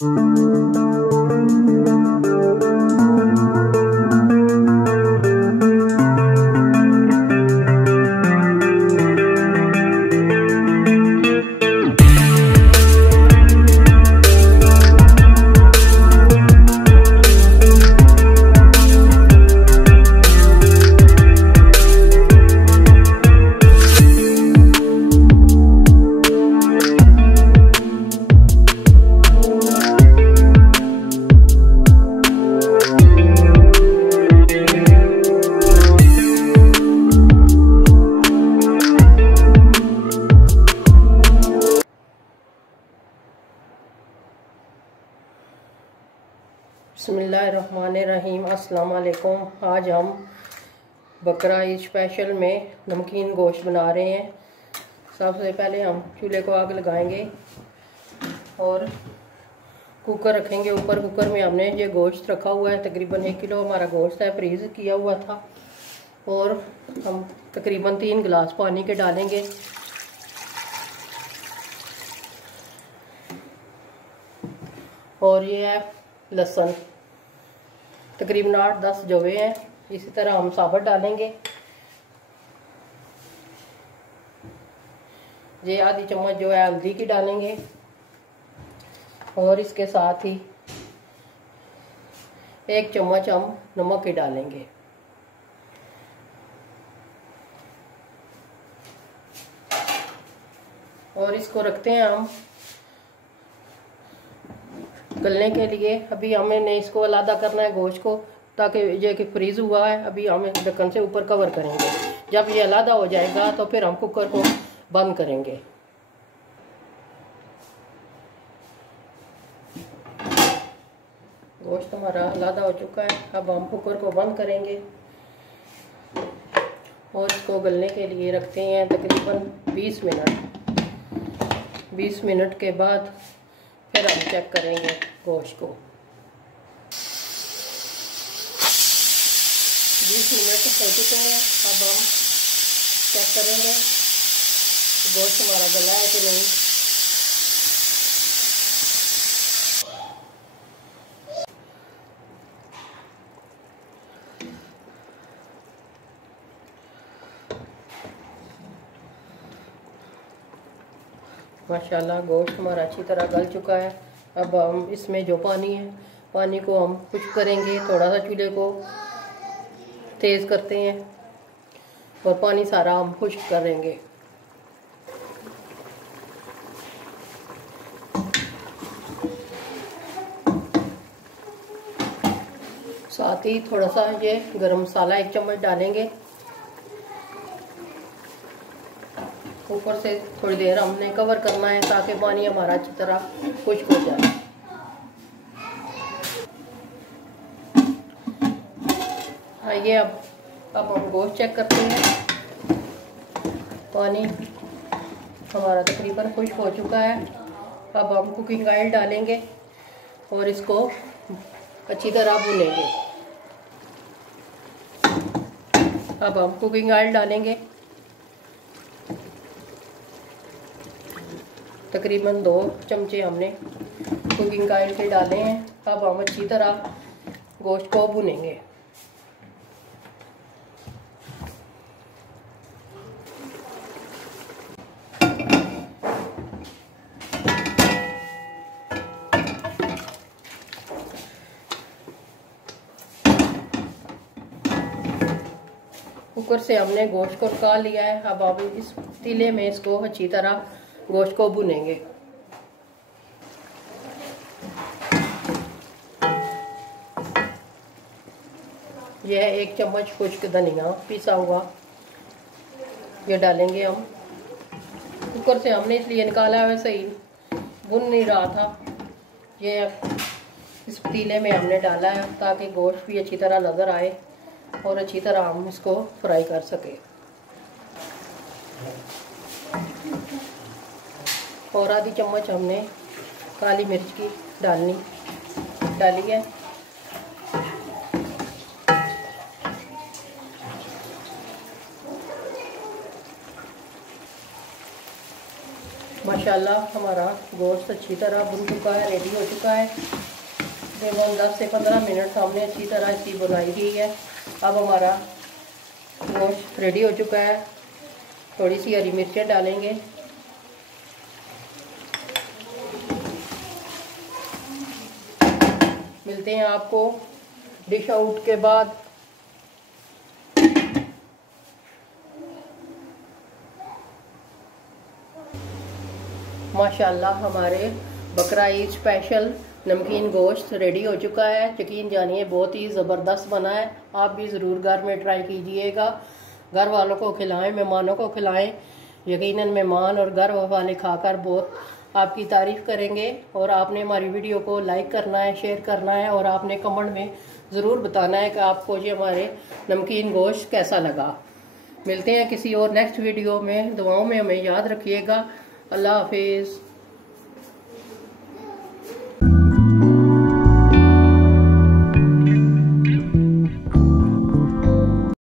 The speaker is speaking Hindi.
बिस्मिल्लाहिर्रहमानिर्रहीम। अस्सलाम वालेकुम। आज हम बकरा ईद स्पेशल में नमकीन गोश्त बना रहे हैं। सबसे पहले हम चूल्हे को आग लगाएंगे और कुकर रखेंगे ऊपर। कुकर में हमने ये गोश्त रखा हुआ है, तकरीबन 1 किलो हमारा गोश्त है, फ्रीज किया हुआ था। और हम तकरीबन 3 गिलास पानी के डालेंगे। और ये है लहसुन, तकरीबन 8-10 जवे हैं। इसी तरह हम साबुत डालेंगे। ये आधी चम्मच जो है हल्दी की डालेंगे और इसके साथ ही 1 चम्मच हम नमक की डालेंगे। और इसको रखते हैं हम गलने के लिए। अभी हमें इसको अलग करना है गोश्त को, ताकि ये कि फ्रीज हुआ है। अभी हम ढक्कन से ऊपर कवर करेंगे। जब ये अलग हो जाएगा तो फिर हम कुकर को बंद करेंगे। गोश्त हमारा अलग हो चुका है। अब हम कुकर को बंद करेंगे और इसको गलने के लिए रखते हैं तकरीबन 20 मिनट। 20 मिनट के बाद फिर हम चेक करेंगे गोश्त को। 20 मिनट हो चुके हैं। अब हम चेक करेंगे गोश्त हमारा गला है कि नहीं। माशाल्लाह गोश्त हमारा अच्छी तरह गल चुका है। अब हम इसमें जो पानी है, पानी को हम खुश्क करेंगे। थोड़ा सा चूल्हे को तेज़ करते हैं और पानी सारा हम खुश्क करेंगे। साथ ही थोड़ा सा ये गरम मसाला 1 चम्मच डालेंगे। ऊपर से थोड़ी देर हमने कवर करना है ताकि पानी हमारा अच्छी तरह खुश्क हो जाए। आइए अब हम गोश्त चेक करते हैं। पानी हमारा तकरीबन खुश्क हो चुका है। अब हम कुकिंग ऑयल डालेंगे और इसको अच्छी तरह भूनेंगे। अब हम कुकिंग ऑयल डालेंगे, तकरीबन 2 चमचे हमने कुकिंग ऑयल के डाले हैं। अब हम अच्छी तरह गोश्त को भूनेंगे। कुकर से हमने गोश्त को निकाल लिया है। अब हम इस पतीले में इसको अच्छी तरह गोश्त को भुनेंगे। यह 1 चम्मच खुश्क धनिया पिसा हुआ ये डालेंगे हम। कुकर से हमने इसलिए निकाला, वैसे ही भुन नहीं रहा था। ये इस पतीले में हमने डाला है ताकि गोश्त भी अच्छी तरह नज़र आए और अच्छी तरह हम इसको फ्राई कर सकें। और आधी चम्मच हमने काली मिर्च की डाली है। माशाल्लाह हमारा गोश्त अच्छी तरह भुन चुका है, रेडी हो चुका है। तकरीबन 10 से 15 मिनट हमने अच्छी तरह इसकी बुनाई की है। अब हमारा गोश्त रेडी हो चुका है। थोड़ी सी हरी मिर्चें डालेंगे। मिलते हैं आपको डिश आउट के बाद। माशाल्लाह हमारे बकरा ईद स्पेशल नमकीन गोश्त रेडी हो चुका है। यकीन जानिए बहुत ही ज़बरदस्त बना है। आप भी ज़रूर घर में ट्राई कीजिएगा। घर वालों को खिलाएं, मेहमानों को खिलाएं। यकीनन मेहमान और घर वाले खाकर बहुत आपकी तारीफ़ करेंगे। और आपने हमारी वीडियो को लाइक करना है, शेयर करना है और आपने कमेंट में ज़रूर बताना है कि आपको ये हमारे नमकीन गोश्त कैसा लगा। मिलते हैं किसी और नेक्स्ट वीडियो में। दुआओं में हमें याद रखिएगा। अल्लाह हाफिज़।